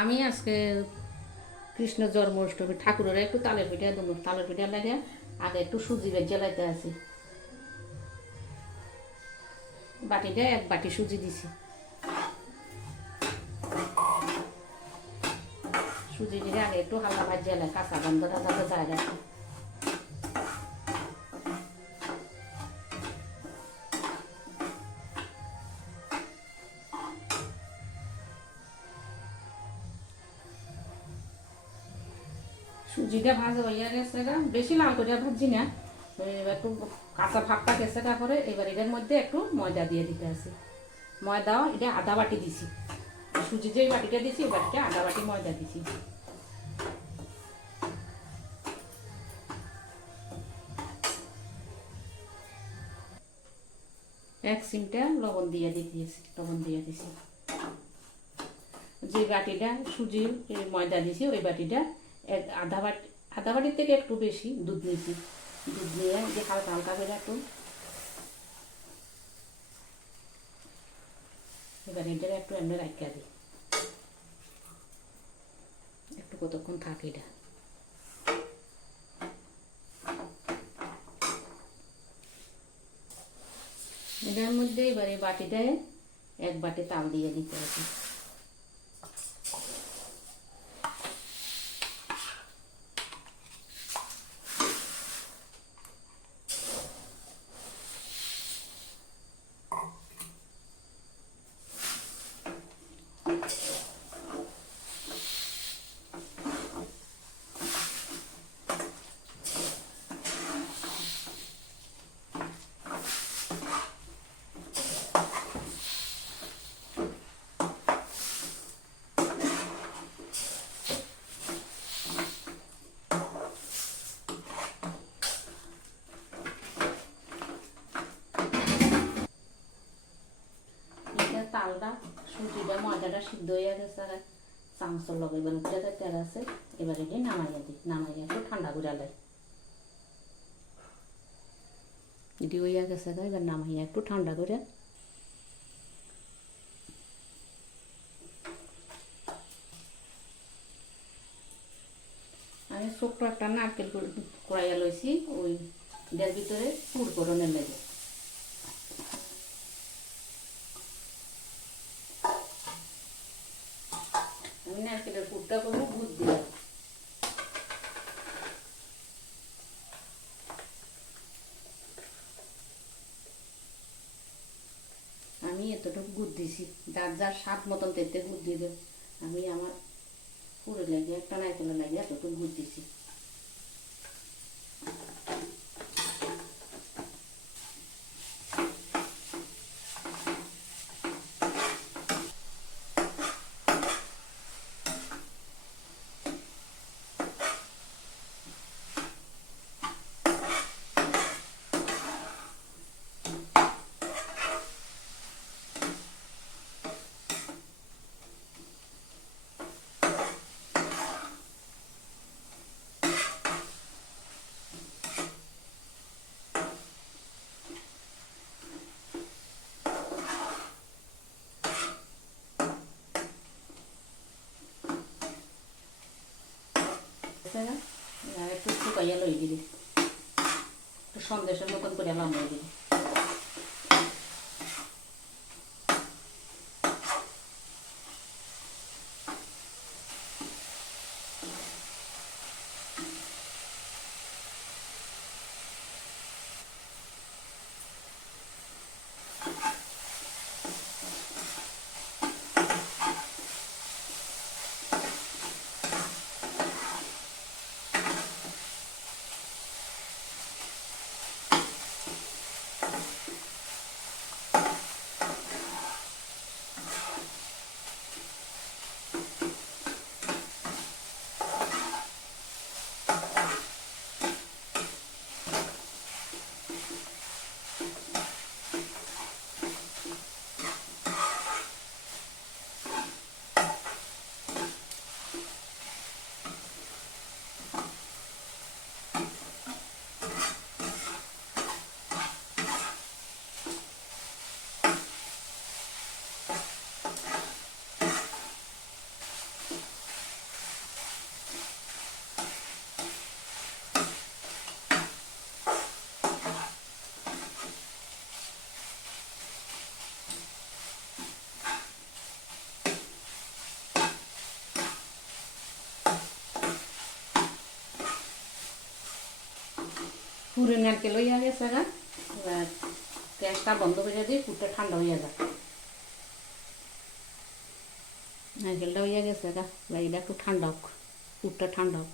আমি আজকে কৃষ্ণ জন্মাষ্টমী ঠাকুরের একটু তালের পিঠা দেবো তালের পিঠা লাগে আগে একটু সুজি জ্বালাইতে আছি। বাটিটা এক বাটি সুজি দিছি। সুজি দিয়ে আগে একটু হালকা ভাজিয়ে কাঁচা গন্ধটা যাতে যায় সুজিটা ভাজা হইয়া গেছে বেশি লাল করিয়া ভাজি না। একটু কাঁচা ভাবটা গেছে করে এবার এটার মধ্যে একটু ময়দা দিয়ে দিতে আছে। ময়দাও এটা আধা বাটি দিছি। সুজি যে বাটিটা দিছি ওই বাটিটা আধা বাটি ময়দা দিছি। এক সিমটা লবণ দিয়ে দিয়েছি লবণ দিয়ে দিছি। যে বাটিটা সুজির ময়দা দিছি, ওই বাটিটা এক আধা বাটি, আধা বাটির থেকে একটু বেশি দুধ নিয়েছি। দুধ নিয়ে যে হালকা হালকা করে একটু এবার এটা একটু এমনি রাখা দিই। একটু কতক্ষণ থাকে এটা। এটার মধ্যে এবার বাটিটায় এক বাটি তাল দিয়ে দিতে হবে। তালটা সুজিটা ময়দাটা সিদ্ধ হয়ে গেছে আর চামচর লগাইবার উপরে তেল আছে। এবার এটি নামাইয়া দিই। নামাইয়া একটু ঠান্ডা করে লাই। এটি হইয়া গেছে এবার নামাইয়া একটু ঠান্ডা করে আমি ছোট্ট একটা নারকেল কড়াইয়া লইছি, ওই এটার ভিতরে পুর করণের লেগে। আমি নারকেলের পুরটা করব দুধ দিয়ে। আমি এতটুকু গুড় দিছি যার যার স্বাদ মতন তেতে গুড় দিয়ে দেব। আমি আমার পুরো লাগে, একটা নারকেলের লাগে এতটুকু গুড় দিছি আর একটু শুকাইয়া লই দিবি একটু সন্দেশের মতন করে লম্বা দিবি পুরে নারকেল হইয়া গেছে গা। এবার গ্যাসটা বন্ধ করে দিয়ে পুরটা ঠান্ডা হইয়া যাক। নারকেলটা হইয়া গেছে গা। এটা একটু ঠান্ডা হোক পুরটা ঠান্ডা হোক।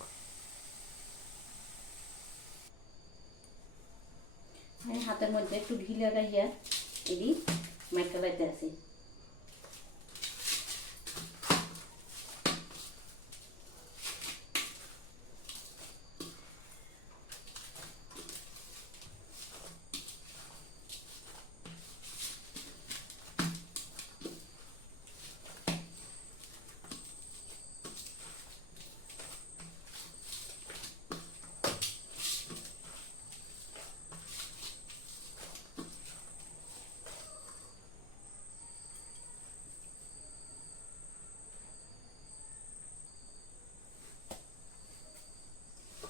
হাতের মধ্যে একটু ঘি লাগাইয়া এটি মাইকা লাইতে আছি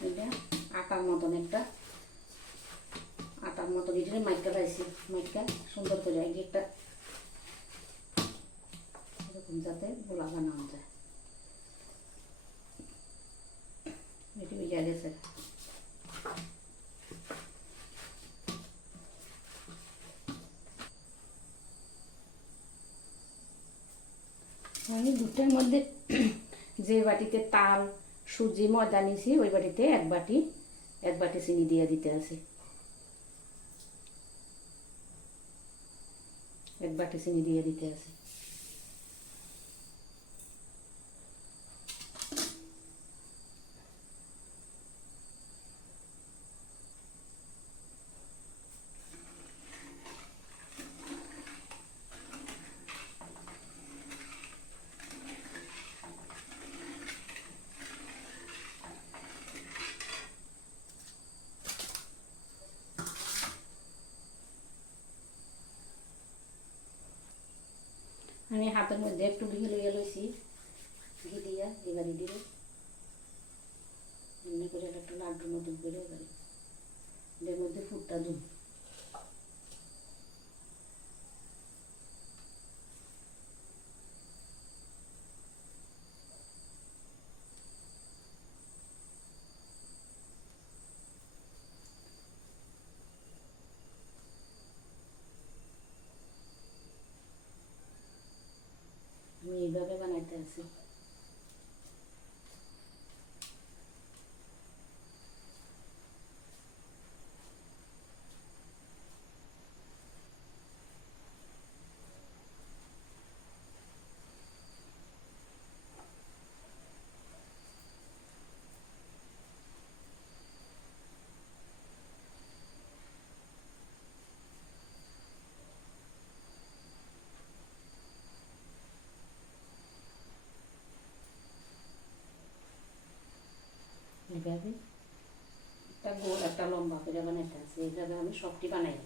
এটা আটার মতন একটা আটার মতন এটা মাইকা লাইছি সুন্দর করে এই একটা এরকম যাতে গোলা বানানো যায়। এটি হইয়া গেছে। আমি দুটার মধ্যে যে বাটিতে তাল, সুজি, ময়দা নিছি ওই বাটিতে এক বাটি এক বাটি চিনি দিয়ে দিতে আছে। এক বাটি চিনি দিয়ে দিতে আছে। আমি হাতের মধ্যে একটু ঘি লইয়া লইছি ঘি দিয়া এবারে দিলে এমনি করে এটা একটু লাড্ডুর মতন করে এবারে এর মধ্যে ফুটটা দিন আমি এইভাবে বানাইতে আছি এইভাবে একটা গোল একটা লম্বা করে বানাইতে আছে এইভাবে আমি সবটি বানাই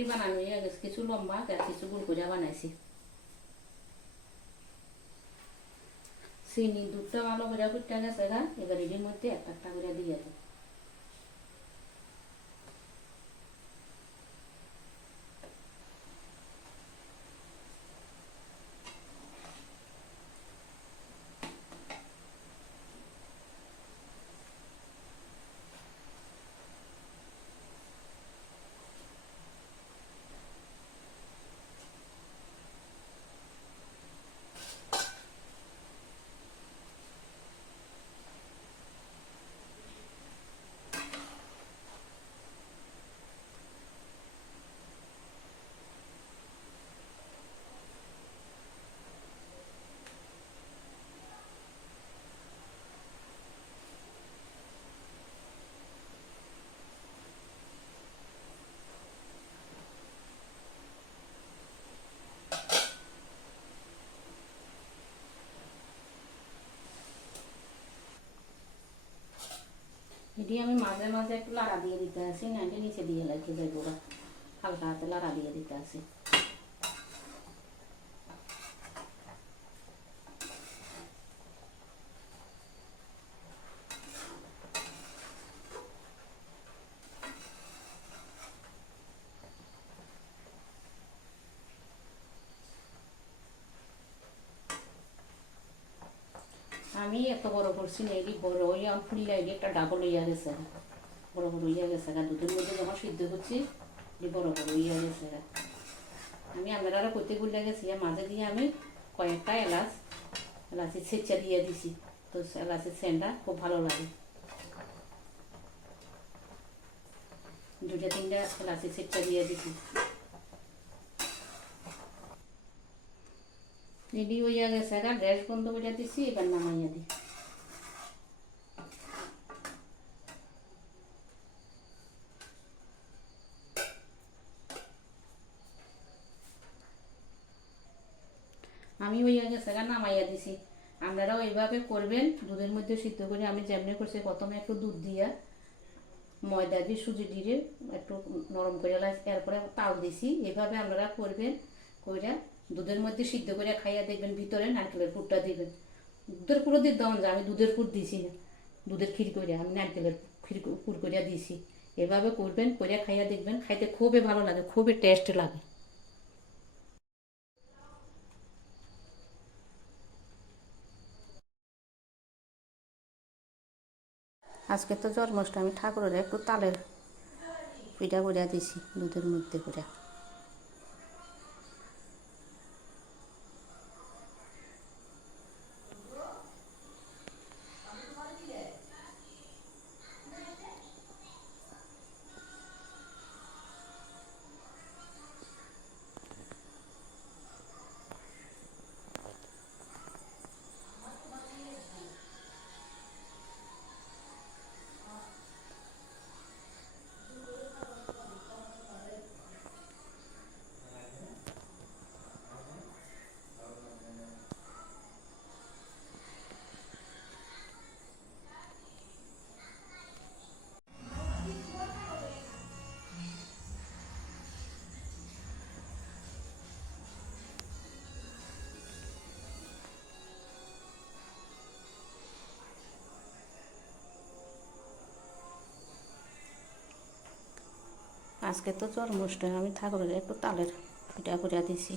দেবো বানানো হয়ে গেছে কিছু লম্বা আর কিছু গুল করে বানাইছি চিনি দুধটা ভালো করে ফুটটা গেছে এবার এটির মধ্যে একটা একটা করে দিয়ে দেবো এটি আমি মাঝে মাঝে একটু লাড়া দিয়ে দিতে আসি না এটা নিচে দিয়ে লাগিয়ে যাই গোড়া হালকা হাতে লাড়া দিয়ে দিতে আসি আমি এত বড় করছি না এটি বড় হইয়া ফুলিয়া এটি একটা ডাবল হইয়া গেছে। বড় বড় হইয়া গেছে গা, দুধের মধ্যে যখন সিদ্ধ করছি এটি বড় বড় হইয়া গেছে গা। আমি আমরা করতে গুলে গেছি মাঝে দিয়ে আমি কয়েকটা এলাচ এলাচি ছেঁচা দিয়ে দিছি। তো এলাচের সেন্টটা খুব ভালো লাগে। দুটা তিনটা এলাচি ছেঁচা দিয়ে দিছি। রেডি হইয়া গেছে গা গ্যাস বন্ধ করে দিছি এবার নামাইয়া দিই আমি হইয়া গেছে গা নামাইয়া দিছি আপনারাও এইভাবে করবেন দুধের মধ্যে সিদ্ধ করে আমি যেমনি করছি প্রথমে একটু দুধ দিয়া ময়দা দিয়ে সুজি দিয়ে একটু নরম করে এরপরে তাল দিছি এভাবে আপনারা করবেন কইরা দুধের মধ্যে সিদ্ধ করে খাইয়া দেখবেন ভিতরে নারকেলের পুরটা দিবেন দুধের পুরো দিয়ে দেওয়া আমি দুধের পুর দিছি না। দুধের ক্ষীর করে আমি নারকেলের ক্ষীর পুর করিয়া দিছি। এভাবে করবেন করিয়া খাইয়া দেখবেন, খাইতে খুবই ভালো লাগে, খুবই টেস্ট লাগে। আজকে তো জন্মাষ্টমী, ঠাকুরের একটু তালের পিঠা করে দিছি, দুধের মধ্যে করে আজকে তো জন্মাষ্টমী আমি ঠাকুরের একটু তালের পিঠা করিয়া দিছি।